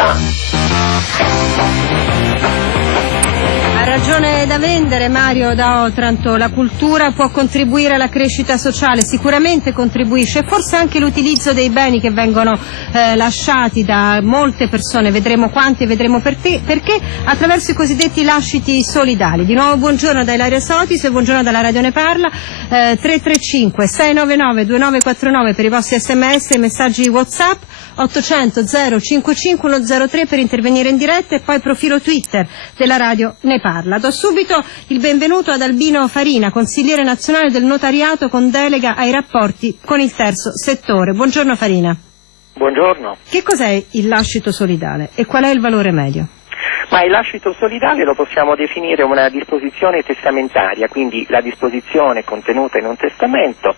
città. Ha ragione da vendere Mario da Otranto, la cultura può contribuire alla crescita sociale, sicuramente contribuisce, forse anche l'utilizzo dei beni che vengono lasciati da molte persone, vedremo quanti e vedremo perché, attraverso i cosiddetti lasciti solidali. Di nuovo buongiorno da Ilaria Sotis e buongiorno dalla Radio Ne Parla, 335 699 2949 per i vostri sms e messaggi WhatsApp, 800 055 103 per intervenire in diretta e poi profilo Twitter della Radio Ne Parla. Do subito il benvenuto ad Albino Farina, consigliere nazionale del notariato con delega ai rapporti con il terzo settore. Buongiorno Farina. Buongiorno. Che cos'è il lascito solidale e qual è il valore medio? Ma il lascito solidale lo possiamo definire una disposizione testamentaria, quindi la disposizione contenuta in un testamento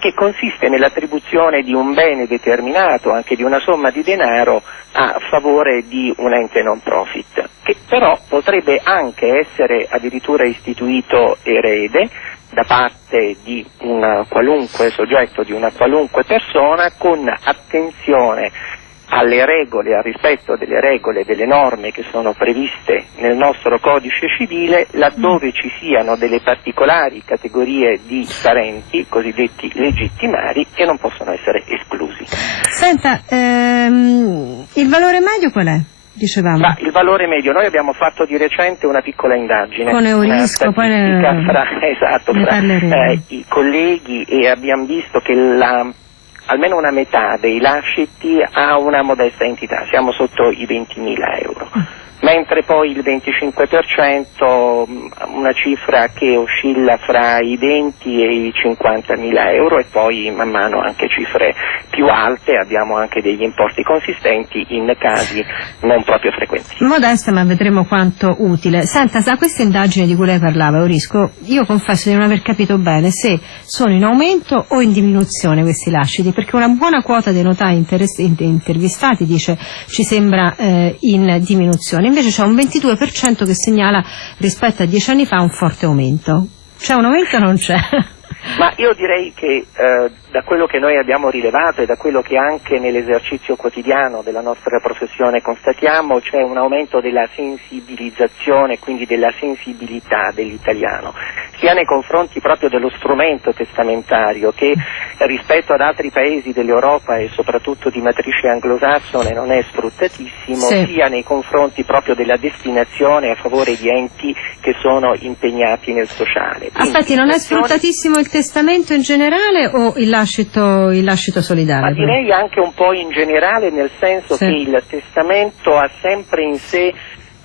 che consiste nell'attribuzione di un bene determinato, anche di una somma di denaro, a favore di un ente non profit, che però potrebbe anche essere addirittura istituito erede da parte di un qualunque soggetto, di una qualunque persona, con attenzione alle regole, al rispetto delle regole, delle norme che sono previste nel nostro codice civile, laddove ci siano delle particolari categorie di parenti, cosiddetti legittimari, che non possono essere esclusi. Senta, il valore medio qual è? Dicevamo. Ma il valore medio, noi abbiamo fatto di recente una piccola indagine con Eurisco, poi fra i colleghi, e abbiamo visto che almeno una metà dei lasciti ha una modesta entità, siamo sotto i 20.000 euro, mentre poi il 25% una cifra che oscilla fra i 20 e i 50.000 euro, e poi man mano anche cifre più alte, abbiamo anche degli importi consistenti in casi non proprio frequenti. Modesta, ma vedremo quanto utile. Senta, sa questa indagine di cui lei parlava, Eurisco, io confesso di non aver capito bene se sono in aumento o in diminuzione questi lasciti, perché una buona quota dei notai intervistati dice ci sembra in diminuzione, invece c'è un 22% che segnala rispetto a 10 anni fa un forte aumento. C'è un aumento o non c'è? Ma io direi che da quello che noi abbiamo rilevato e da quello che anche nell'esercizio quotidiano della nostra professione constatiamo, c'è un aumento della sensibilizzazione, quindi della sensibilità dell'italiano, sia nei confronti proprio dello strumento testamentario, che rispetto ad altri paesi dell'Europa e soprattutto di matrice anglosassone non è sfruttatissimo, sì, sia nei confronti proprio della destinazione a favore di enti che sono impegnati nel sociale. Quindi, aspetti, non è sfruttatissimo il testamento in generale o il lascito solidale? Ma direi anche un po' in generale, nel senso che il testamento ha sempre in sé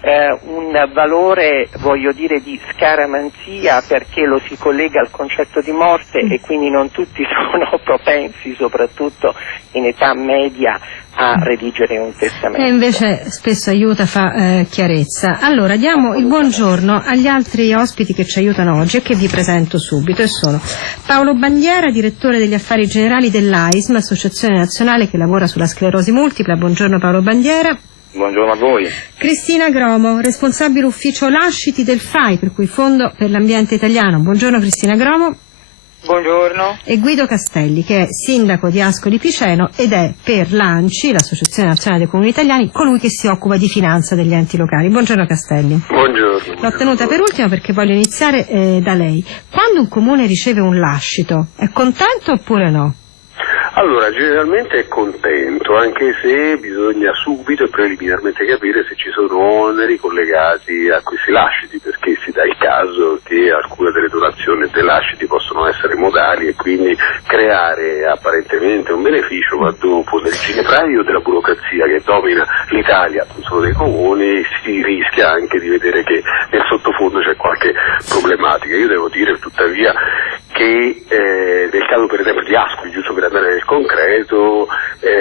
un valore, voglio dire, di scaramanzia, perché lo si collega al concetto di morte e quindi non tutti sono propensi, soprattutto in età media, a redigere un testamento. E invece spesso aiuta, fa chiarezza. Allora diamo il buongiorno agli altri ospiti che ci aiutano oggi e che vi presento subito, e sono Paolo Bandiera, direttore degli affari generali dell'AISM, Associazione Nazionale che lavora sulla sclerosi multipla. Buongiorno Paolo Bandiera. Buongiorno a voi. Cristina Gromo, responsabile ufficio lasciti del FAI, per cui Fondo per l'Ambiente Italiano. Buongiorno Cristina Gromo. Buongiorno. E Guido Castelli, che è sindaco di Ascoli Piceno ed è per l'ANCI, l'Associazione Nazionale dei Comuni Italiani, colui che si occupa di finanza degli enti locali. Buongiorno Castelli. Buongiorno. L'ho tenuta per ultima perché voglio iniziare da lei. Quando un comune riceve un lascito, è contento oppure no? Allora, generalmente è contento, anche se bisogna subito e preliminarmente capire se ci sono oneri collegati a questi lasciti, perché si dà il caso che alcune delle donazioni dei lasciti possono essere modali e quindi creare apparentemente un beneficio, ma dopo nel ginepraio della burocrazia che domina l'Italia, non solo dei comuni, si rischia anche di vedere che nel sottofondo c'è qualche problematica. Io devo dire tuttavia che nel caso per esempio di Ascoli, giusto per andare nel concreto,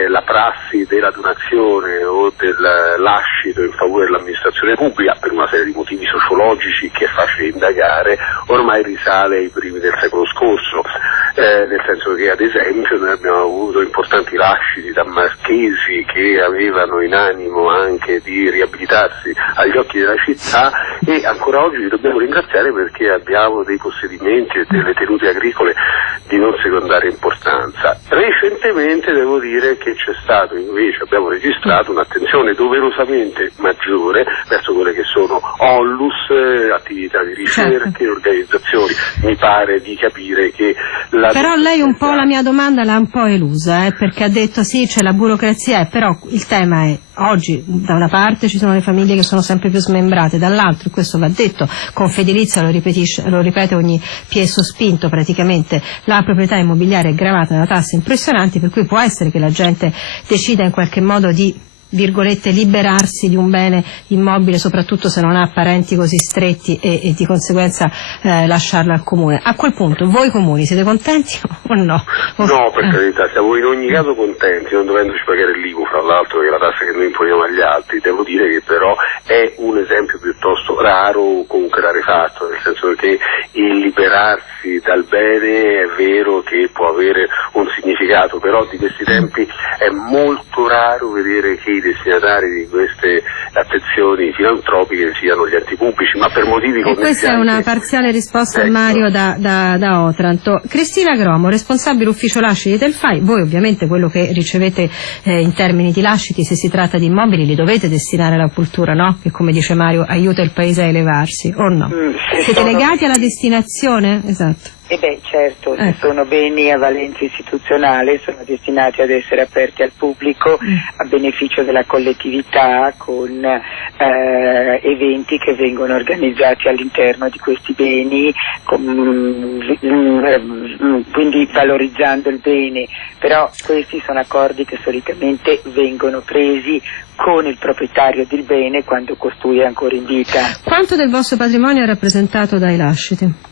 la prassi della donazione o del lascito in favore dell'amministrazione pubblica, per una serie di motivi sociologici che è facile indagare, ormai risale ai primi del secolo scorso. nel senso che ad esempio noi abbiamo avuto importanti lasciti da marchesi che avevano in animo anche di riabilitarsi agli occhi della città, e ancora oggi li dobbiamo ringraziare perché abbiamo dei possedimenti e delle tenute agricole di non secondaria importanza. Recentemente devo dire che c'è stato invece, abbiamo registrato un'attenzione doverosamente maggiore verso quelle che sono onlus, attività di ricerca e organizzazioni. Mi pare di capire che però lei un po' la mia domanda l'ha un po' elusa, perché ha detto sì, c'è la burocrazia, però il tema è oggi da una parte ci sono le famiglie che sono sempre più smembrate, dall'altro, questo va detto, Confedilizia lo ripete ogni piè sospinto praticamente, la proprietà immobiliare è gravata da tasse impressionanti, per cui può essere che la gente decida in qualche modo di, virgolette, liberarsi di un bene immobile, soprattutto se non ha parenti così stretti e di conseguenza lasciarlo al comune. A quel punto voi comuni siete contenti o no? No, per carità, siamo in ogni caso contenti, non dovendoci pagare l'IMU, fra l'altro, che è la tassa che noi imponiamo agli altri. Devo dire che però è un esempio piuttosto raro, comunque rarefatto, nel senso che il liberarsi dal bene è vero che può avere un significato, però di questi tempi è molto raro vedere che i destinatari di queste attenzioni filantropiche siano gli enti pubblici, ma per motivi connessi. E questa è una parziale risposta a Mario da Otranto. Cristina Gromo, responsabile ufficio lasciti del FAI, voi ovviamente quello che ricevete in termini di lasciti, se si tratta di immobili, li dovete destinare alla cultura, no? Che come dice Mario aiuta il paese a elevarsi, o no? Siete legati alla destinazione? Esatto. Certo, se sono beni a valenza istituzionale sono destinati ad essere aperti al pubblico a beneficio della collettività, con eventi che vengono organizzati all'interno di questi beni, quindi valorizzando il bene, però questi sono accordi che solitamente vengono presi con il proprietario del bene quando costui è ancora in vita. Quanto del vostro patrimonio è rappresentato dai lasciti?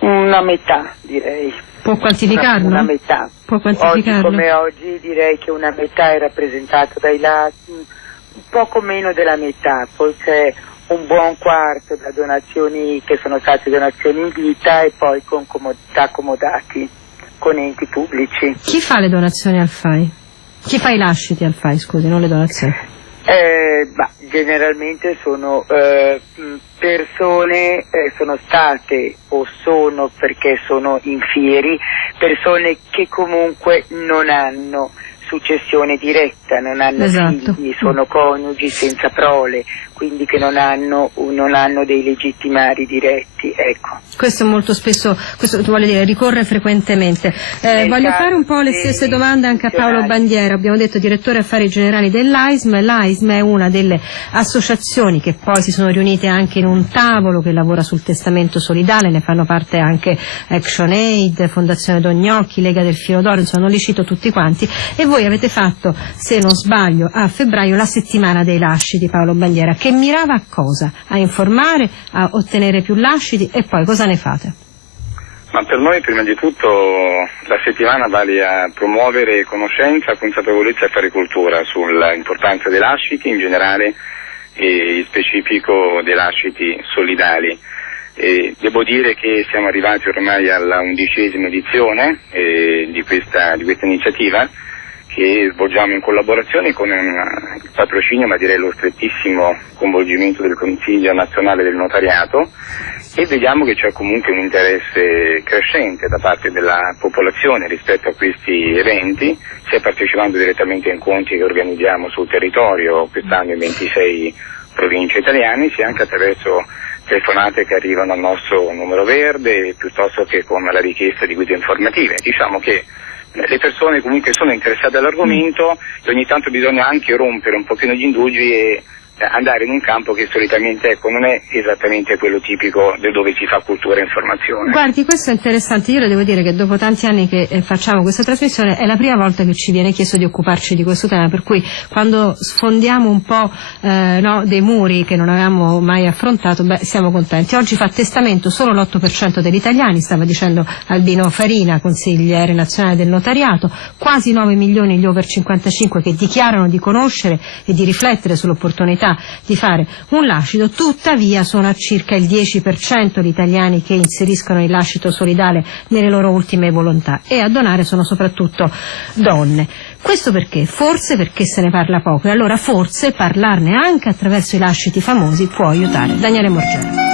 Una metà, direi. Può quantificarlo? Una metà. Può quantificarlo? Oggi come oggi direi che una metà è rappresentata dai lati, un poco meno della metà, poi c'è un buon quarto da donazioni che sono state donazioni in vita e poi con comunità accomodati con enti pubblici. Chi fa le donazioni al FAI? Chi fa i lasciti al FAI, scusi, non le donazioni? Generalmente sono persone, sono state o sono, perché sono infieri, persone che comunque non hanno successione diretta, non hanno figli, sono coniugi senza prole, quindi che non hanno dei legittimari diretti, ecco. Questo molto spesso, questo vuole dire, ricorre frequentemente. Voglio fare un po' le stesse domande anche a Paolo Bandiera, abbiamo detto direttore affari generali dell'AISM. L'AISM è una delle associazioni che poi si sono riunite anche in un tavolo che lavora sul testamento solidale, ne fanno parte anche Action Aid, Fondazione Dognocchi, Lega del Filo d'Oro, insomma non li cito tutti quanti, e voi avete fatto, se non sbaglio, a febbraio la settimana dei lasciti, Paolo Bandiera, che mirava a cosa? A informare, a ottenere più lasciti, e poi cosa ne fate? Ma per noi prima di tutto la settimana vale a promuovere conoscenza, consapevolezza e fare cultura sull'importanza dei lasciti in generale e in specifico dei lasciti solidali. Devo dire che siamo arrivati ormai alla 11ª edizione di questa iniziativa, che svolgiamo in collaborazione con il patrocinio, ma direi lo strettissimo coinvolgimento del Consiglio Nazionale del Notariato, e vediamo che c'è comunque un interesse crescente da parte della popolazione rispetto a questi eventi, sia partecipando direttamente a incontri che organizziamo sul territorio, quest'anno in 26 province italiane, sia anche attraverso telefonate che arrivano al nostro numero verde, piuttosto che con la richiesta di guide informative. Diciamo che le persone comunque sono interessate all'argomento e ogni tanto bisogna anche rompere un pochino gli indugi e andare in un campo che solitamente non è esattamente quello tipico del dove si fa cultura e informazione. Guardi, questo è interessante. Io le devo dire che dopo tanti anni che facciamo questa trasmissione è la prima volta che ci viene chiesto di occuparci di questo tema, per cui quando sfondiamo un po' dei muri che non avevamo mai affrontato, siamo contenti. Oggi fa testamento solo l'8% degli italiani, stava dicendo Albino Farina, consigliere nazionale del notariato, quasi 9 milioni gli over 55 che dichiarano di conoscere e di riflettere sull'opportunità possibilità di fare un lascito, tuttavia sono a circa il 10% gli italiani che inseriscono il lascito solidale nelle loro ultime volontà, e a donare sono soprattutto donne. Questo perché? Forse perché se ne parla poco, e allora forse parlarne anche attraverso i lasciti famosi può aiutare. Daniele Morgera.